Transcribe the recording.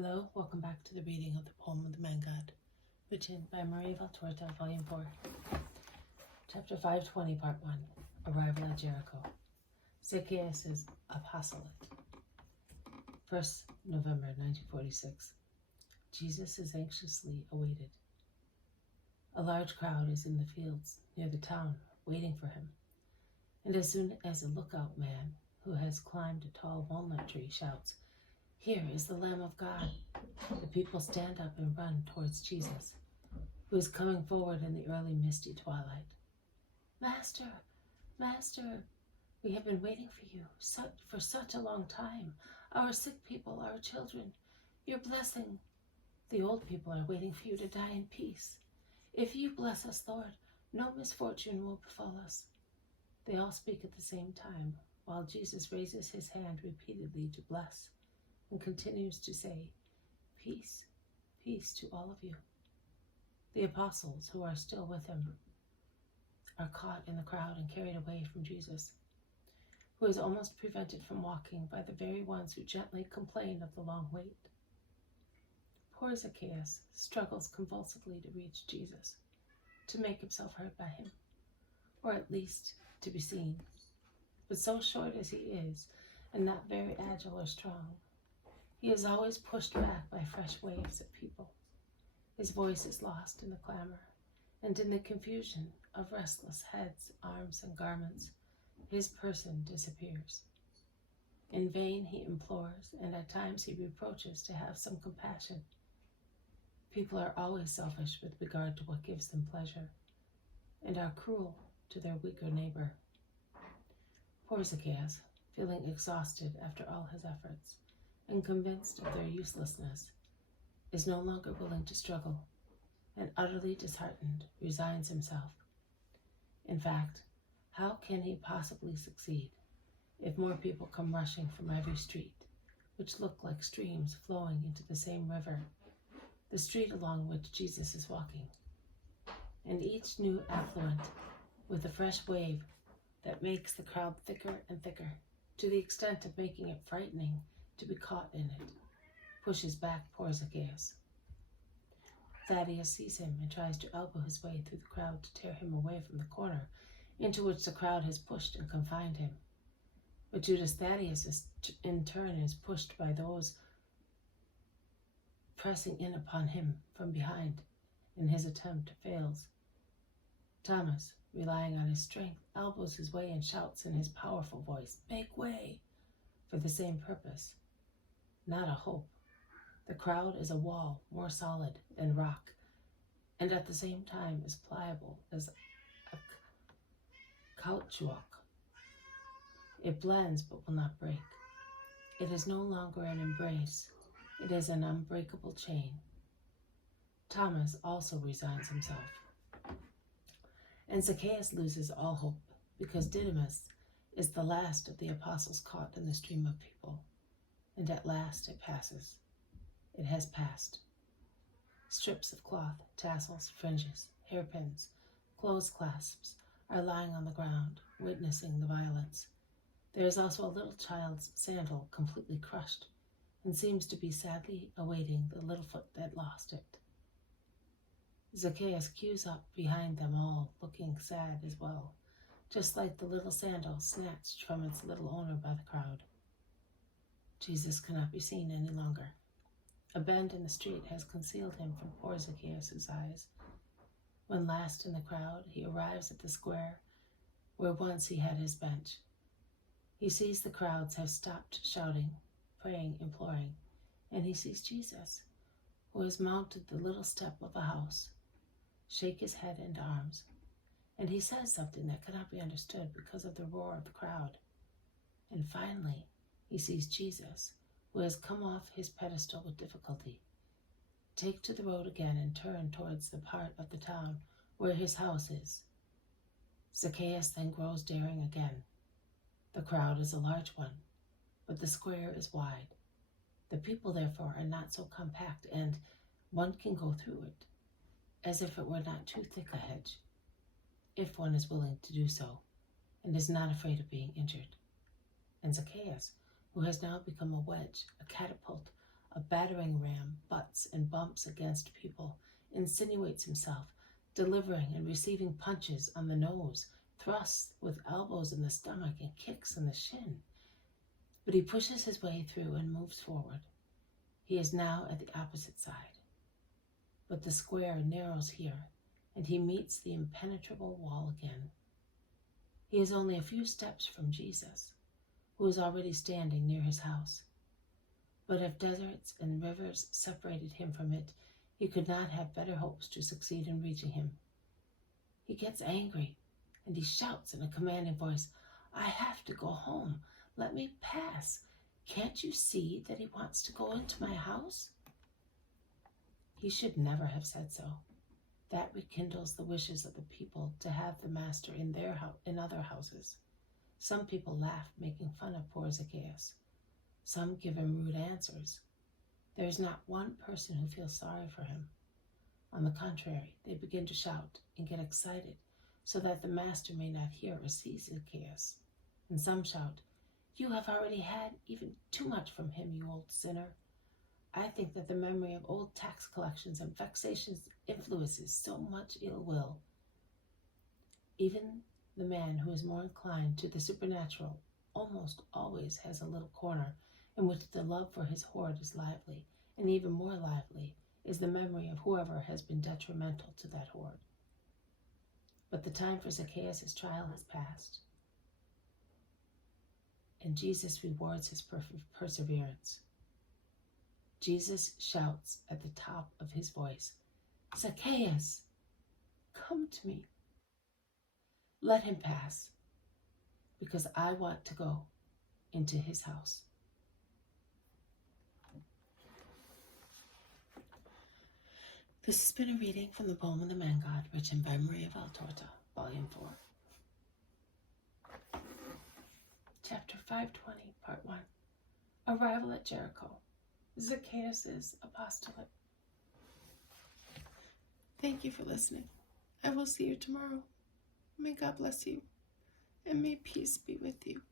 Hello, welcome back to the reading of the poem of the Man God, written by Marie Valtorta, Volume 4, Chapter 520, Part 1, Arrival at Jericho. Zacchaeus' Apostolate. 1st November 1946. Jesus is anxiously awaited. A large crowd is in the fields near the town, waiting for him. And as soon as a lookout man, who has climbed a tall walnut tree, shouts, "Here is the Lamb of God," the people stand up and run towards Jesus, who is coming forward in the early misty twilight. "Master, Master, we have been waiting for you for such a long time. Our sick people, our children, your blessing. The old people are waiting for you to die in peace. If you bless us, Lord, no misfortune will befall us." They all speak at the same time, while Jesus raises his hand repeatedly to bless and continues to say, "Peace, peace to all of you." The apostles, who are still with him, are caught in the crowd and carried away from Jesus, who is almost prevented from walking by the very ones who gently complain of the long wait. Poor Zacchaeus struggles convulsively to reach Jesus, to make himself heard by him, or at least to be seen. But so short as he is, and not very agile or strong, he is always pushed back by fresh waves of people. His voice is lost in the clamor, and in the confusion of restless heads, arms, and garments, his person disappears. In vain he implores, and at times he reproaches to have some compassion. People are always selfish with regard to what gives them pleasure, and are cruel to their weaker neighbor. Poor Zacchaeus, feeling exhausted after all his efforts, and convinced of their uselessness, is no longer willing to struggle, and utterly disheartened, resigns himself. In fact, how can he possibly succeed if more people come rushing from every street, which look like streams flowing into the same river, the street along which Jesus is walking, and each new affluent with a fresh wave that makes the crowd thicker and thicker, to the extent of making it frightening to be caught in it, pushes back poor Zacchaeus. Thaddeus sees him and tries to elbow his way through the crowd to tear him away from the corner into which the crowd has pushed and confined him. But Judas Thaddeus in turn is pushed by those pressing in upon him from behind, and his attempt fails. Thomas, relying on his strength, elbows his way and shouts in his powerful voice, "Make way!" for the same purpose. Not a hope. The crowd is a wall more solid than rock, and at the same time as pliable as a caoutchouc. It blends but will not break. It is no longer an embrace. It is an unbreakable chain. Thomas also resigns himself. And Zacchaeus loses all hope, because Didymus is the last of the apostles caught in the stream of people. And at last it passes. It has passed. Strips of cloth, tassels, fringes, hairpins, clothes clasps are lying on the ground, witnessing the violence. There is also a little child's sandal completely crushed, and seems to be sadly awaiting the little foot that lost it. Zacchaeus queues up behind them all, looking sad as well, just like the little sandal snatched from its little owner by the crowd. Jesus cannot be seen any longer. A bend in the street has concealed him from poor Zacchaeus' eyes. When last in the crowd, he arrives at the square where once he had his bench. He sees the crowds have stopped shouting, praying, imploring, and he sees Jesus, who has mounted the little step of a house, shake his head and arms, and he says something that cannot be understood because of the roar of the crowd. And finally, he sees Jesus, who has come off his pedestal with difficulty, take to the road again and turn towards the part of the town where his house is. Zacchaeus then grows daring again. The crowd is a large one, but the square is wide. The people, therefore, are not so compact, and one can go through it, as if it were not too thick a hedge, if one is willing to do so, and is not afraid of being injured. And Zacchaeus, who has now become a wedge, a catapult a battering ram butts and bumps against people, insinuates himself, delivering and receiving punches on the nose, thrusts with elbows in the stomach and kicks in the shin. But he pushes his way through and moves forward. He is now at the opposite side. But the square narrows here, and he meets the impenetrable wall again. He is only a few steps from Jesus, who is already standing near his house. But if deserts and rivers separated him from it, he could not have better hopes to succeed in reaching him. He gets angry, and he shouts in a commanding voice, "I have to go home. Let me pass. Can't you see that he wants to go into my house?" He should never have said so. That rekindles the wishes of the people to have the master in other houses. Some people laugh, making fun of poor Zacchaeus. Some give him rude answers. There is not one person who feels sorry for him. On the contrary, they begin to shout and get excited so that the master may not hear or see Zacchaeus. And some shout, "You have already had even too much from him, you old sinner." I think that the memory of old tax collections and vexations influences so much ill will. Even the man who is more inclined to the supernatural almost always has a little corner in which the love for his hoard is lively, and even more lively is the memory of whoever has been detrimental to that hoard. But the time for Zacchaeus' trial has passed, and Jesus rewards his perseverance. Jesus shouts at the top of his voice, "Zacchaeus, come to me. Let him pass, because I want to go into his house." This has been a reading from the poem of the Man God, written by Maria Valtorta, Volume 4. Chapter 520, Part 1. Arrival at Jericho. Zacchaeus' Apostolate. Thank you for listening. I will see you tomorrow. May God bless you, and may peace be with you.